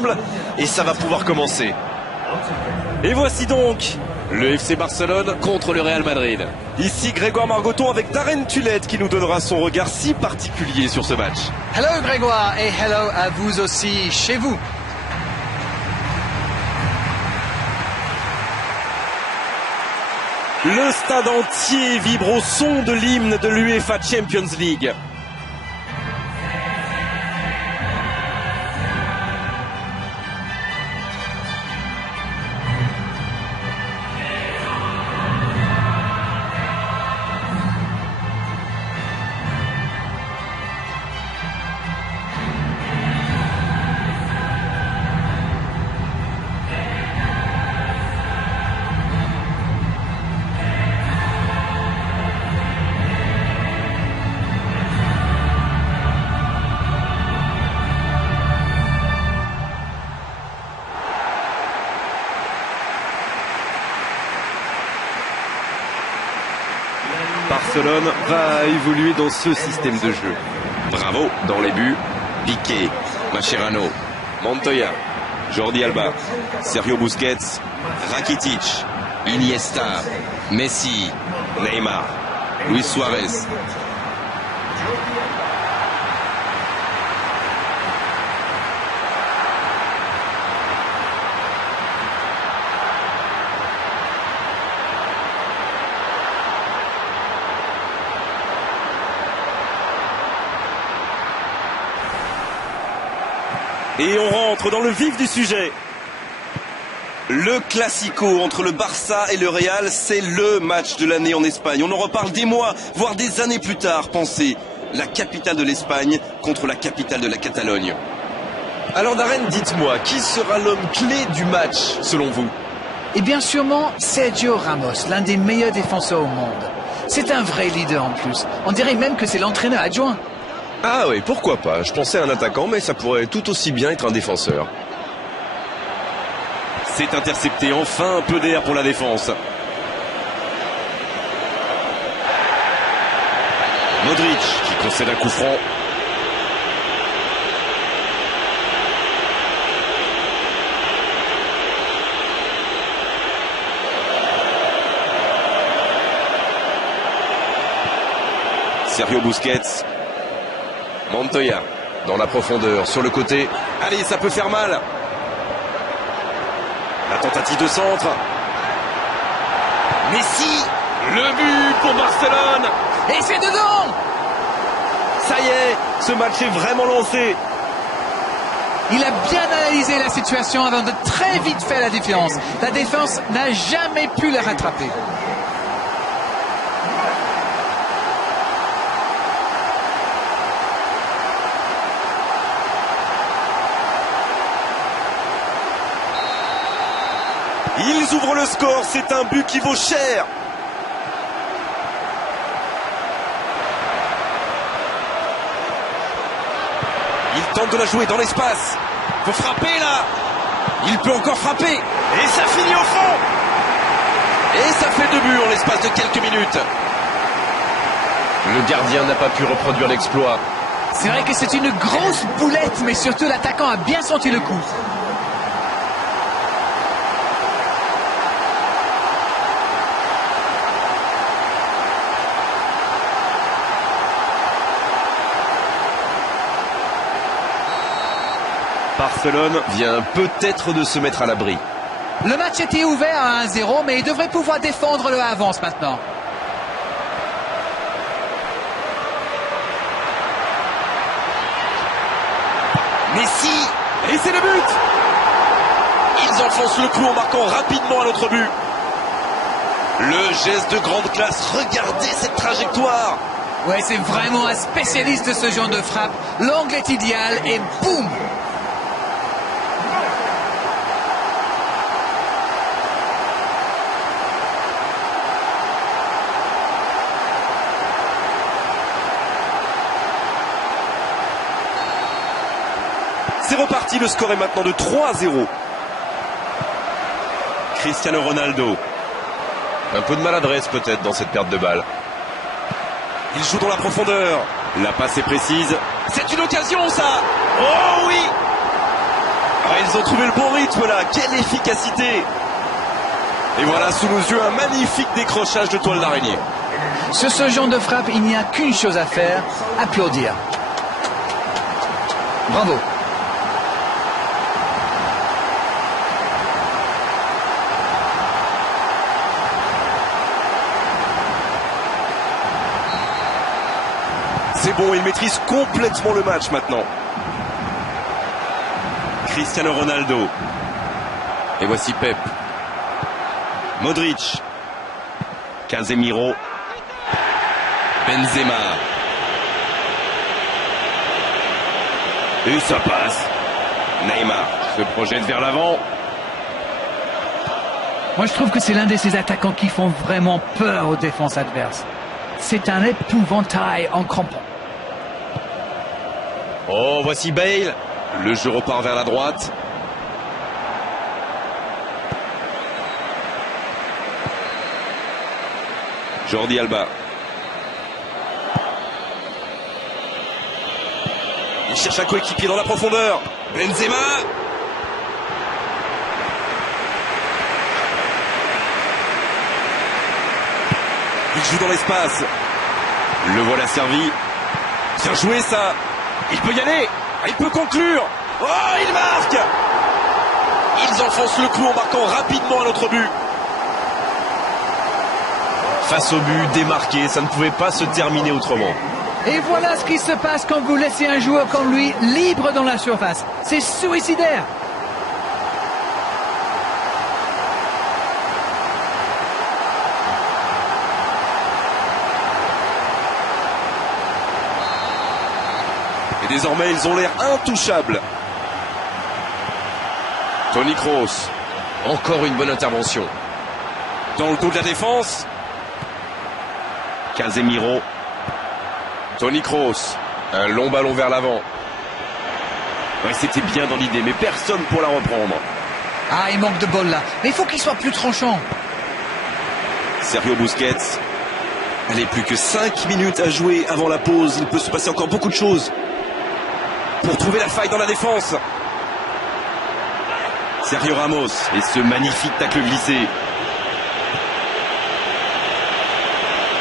ensemble et ça va pouvoir commencer. Et voici donc le FC Barcelone contre le Real Madrid. Ici Grégoire Margoton avec Darren Tulette qui nous donnera son regard si particulier sur ce match. Hello Grégoire et hello à vous aussi chez vous. Le stade entier vibre au son de l'hymne de l'UEFA Champions League. Barcelone va évoluer dans ce système de jeu. Bravo dans les buts. Piqué, Mascherano, Montoya, Jordi Alba, Sergio Busquets, Rakitic, Iniesta, Messi, Neymar, Luis Suarez. Et on rentre dans le vif du sujet. Le Classico entre le Barça et le Real, c'est le match de l'année en Espagne. On en reparle des mois, voire des années plus tard. Pensez, la capitale de l'Espagne contre la capitale de la Catalogne. Alors Darren, dites-moi, qui sera l'homme clé du match selon vous? Et bien sûrement Sergio Ramos, l'un des meilleurs défenseurs au monde. C'est un vrai leader en plus. On dirait même que c'est l'entraîneur adjoint. Ah oui, pourquoi pas. Je pensais à un attaquant, mais ça pourrait tout aussi bien être un défenseur. C'est intercepté, enfin un peu d'air pour la défense. Modric qui concède un coup franc. Sergio Busquets. Montoya dans la profondeur, sur le côté. Allez, ça peut faire mal. La tentative de centre. Messi, le but pour Barcelone. Et c'est dedans. Ça y est, ce match est vraiment lancé. Il a bien analysé la situation avant de très vite faire la différence. La défense n'a jamais pu le rattraper. Ils ouvrent le score, c'est un but qui vaut cher. Il tente de la jouer dans l'espace. Faut frapper là. Il peut encore frapper. Et ça finit au fond. Et ça fait 2 buts en l'espace de quelques minutes. Le gardien n'a pas pu reproduire l'exploit. C'est vrai que c'est une grosse boulette, mais surtout l'attaquant a bien senti le coup. Barcelone vient peut-être de se mettre à l'abri. Le match était ouvert à 1-0, mais il devrait pouvoir défendre le avance maintenant. Messi, et c'est le but. Ils enfoncent le clou en marquant rapidement un autre but. Le geste de grande classe, regardez cette trajectoire. Ouais, c'est vraiment un spécialiste de ce genre de frappe. L'angle est idéal et boum. C'est reparti, le score est maintenant de 3-0. Cristiano Ronaldo. Un peu de maladresse peut-être dans cette perte de balle. Il joue dans la profondeur. La passe est précise. C'est une occasion ça. Oh oui. Ah, ils ont trouvé le bon rythme là, quelle efficacité! Et voilà sous nos yeux un magnifique décrochage de toile d'araignée. Sur ce genre de frappe, il n'y a qu'une chose à faire, applaudir. Bravo. C'est bon, il maîtrise complètement le match maintenant. Cristiano Ronaldo. Et voici Pep. Modric. Casemiro. Benzema. Et ça passe. Neymar se projette vers l'avant. Moi, je trouve que c'est l'un de ces attaquants qui font vraiment peur aux défenses adverses. C'est un épouvantail en crampon. Oh, voici Bale. Le jeu repart vers la droite. Jordi Alba. Il cherche un coéquipier dans la profondeur. Benzema. Il joue dans l'espace. Le voilà servi. Bien joué ça. Il peut y aller. Il peut conclure. Oh, il marque. Ils enfoncent le clou en marquant rapidement un autre but. Face au but, démarqué, ça ne pouvait pas se terminer autrement. Et voilà ce qui se passe quand vous laissez un joueur comme lui libre dans la surface. C'est suicidaire. Et désormais, ils ont l'air intouchables. Toni Kroos. Encore une bonne intervention. Dans le dos de la défense. Casemiro. Toni Kroos. Un long ballon vers l'avant. Ouais, c'était bien dans l'idée, mais personne pour la reprendre. Ah, il manque de bol là. Mais il faut qu'il soit plus tranchant. Sergio Busquets. Allez, plus que 5 minutes à jouer avant la pause. Il peut se passer encore beaucoup de choses pour trouver la faille dans la défense. Sergio Ramos et ce magnifique tacle glissé.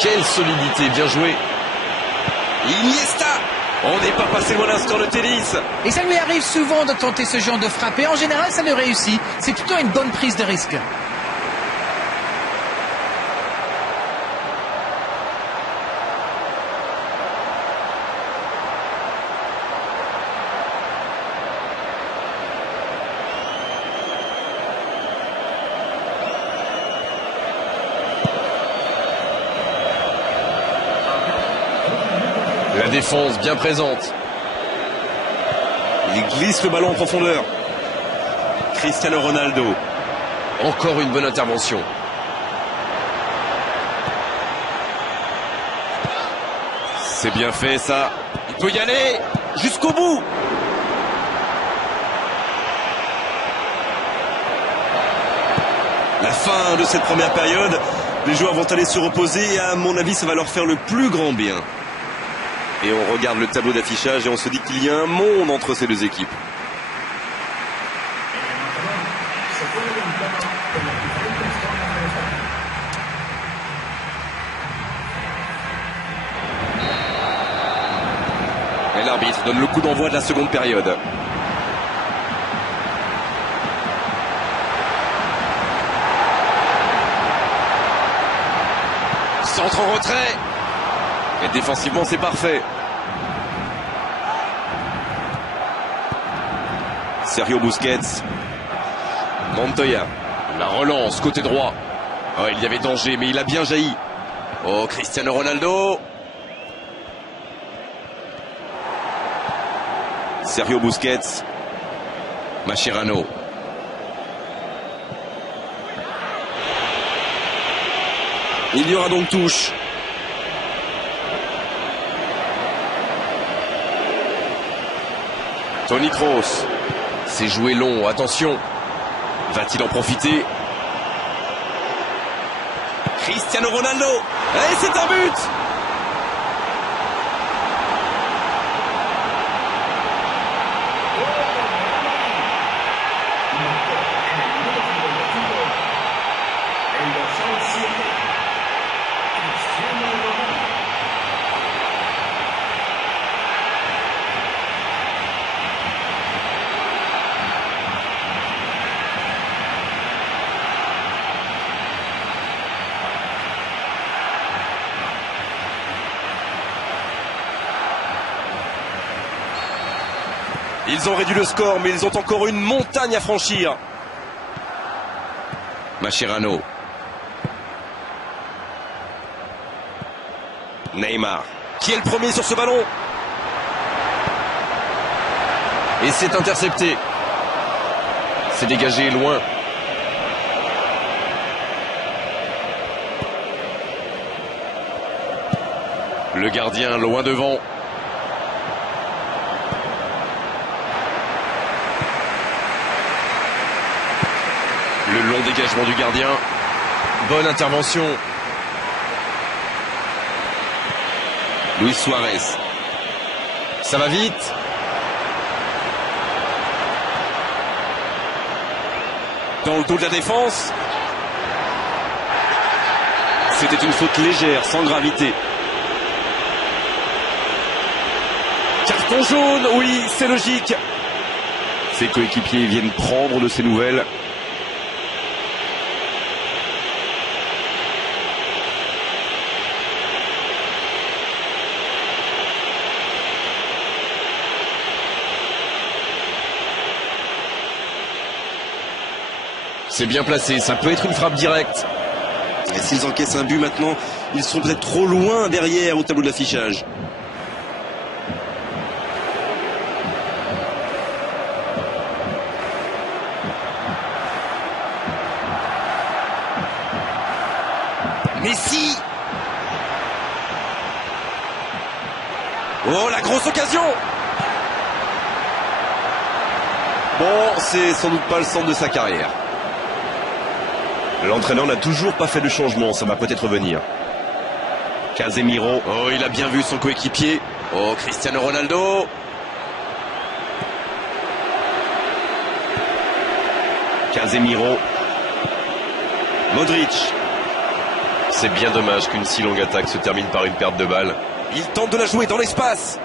Quelle solidité, bien joué. Iniesta. On n'est pas passé loin d'un score de tennis. Et ça lui arrive souvent de tenter ce genre de frappe. Et en général, ça le réussit. C'est plutôt une bonne prise de risque. La défense bien présente. Il glisse le ballon en profondeur. Cristiano Ronaldo. Encore une bonne intervention. C'est bien fait ça. Il peut y aller jusqu'au bout. La fin de cette première période. Les joueurs vont aller se reposer et à mon avis ça va leur faire le plus grand bien. Et on regarde le tableau d'affichage et on se dit qu'il y a un monde entre ces deux équipes. Et l'arbitre donne le coup d'envoi de la seconde période. Centre en retrait. Et défensivement, c'est parfait. Sergio Busquets. Montoya. La relance, côté droit. Oh, il y avait danger, mais il a bien jailli. Oh, Cristiano Ronaldo. Sergio Busquets. Mascherano. Il y aura donc touche. Toni Kroos. C'est joué long, attention. Va-t-il en profiter? Cristiano Ronaldo. Et c'est un but! Ils ont réduit le score, mais ils ont encore une montagne à franchir. Mascherano. Neymar. Qui est le premier sur ce ballon? Et c'est intercepté. C'est dégagé loin. Le gardien loin devant. Le long dégagement du gardien. Bonne intervention. Luis Suarez. Ça va vite. Dans le dos de la défense. C'était une faute légère, sans gravité. Carton jaune, oui, c'est logique. Ses coéquipiers viennent prendre de ses nouvelles. C'est bien placé, ça peut être une frappe directe. Et s'ils encaissent un but maintenant, ils sont peut-être trop loin derrière au tableau de l'affichage. Messi. Oh, la grosse occasion. Bon, c'est sans doute pas le centre de sa carrière. L'entraîneur n'a toujours pas fait de changement, ça va peut-être venir. Casemiro, oh il a bien vu son coéquipier. Oh Cristiano Ronaldo. Casemiro. Modric. C'est bien dommage qu'une si longue attaque se termine par une perte de balle. Il tente de la jouer dans l'espace.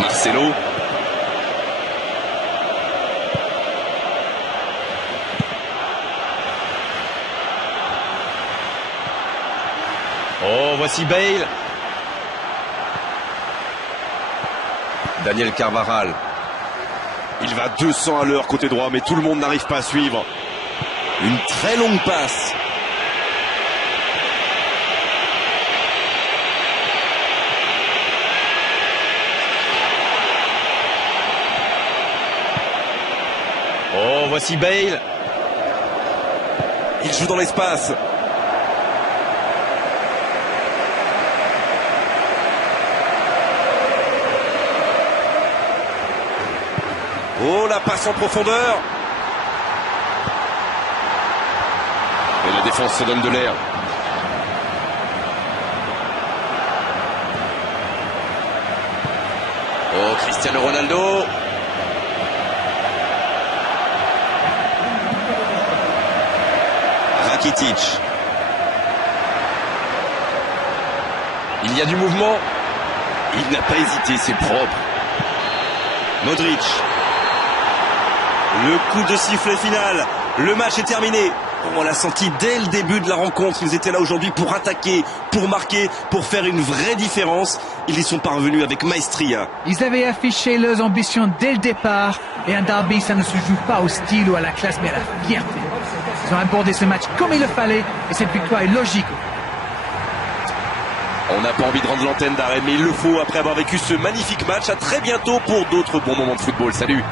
Marcelo. Oh, voici Bale. Daniel Carvajal. Il va 200 à l'heure côté droit, mais tout le monde n'arrive pas à suivre. Une très longue passe. Oh, voici Bale. Il joue dans l'espace. Oh, la passe en profondeur. Et la défense se donne de l'air. Oh, Cristiano Ronaldo. Rakitic. Il y a du mouvement. Il n'a pas hésité, c'est propre. Modric. Le coup de sifflet final. Le match est terminé. On l'a senti dès le début de la rencontre. Ils étaient là aujourd'hui pour attaquer, pour marquer, pour faire une vraie différence. Ils y sont parvenus avec maestria. Ils avaient affiché leurs ambitions dès le départ. Et un derby, ça ne se joue pas au style ou à la classe, mais à la fierté. Ils ont abordé ce match comme il le fallait. Et cette victoire est logique. On n'a pas envie de rendre l'antenne d'arrêt, mais il le faut après avoir vécu ce magnifique match. À très bientôt pour d'autres bons moments de football. Salut!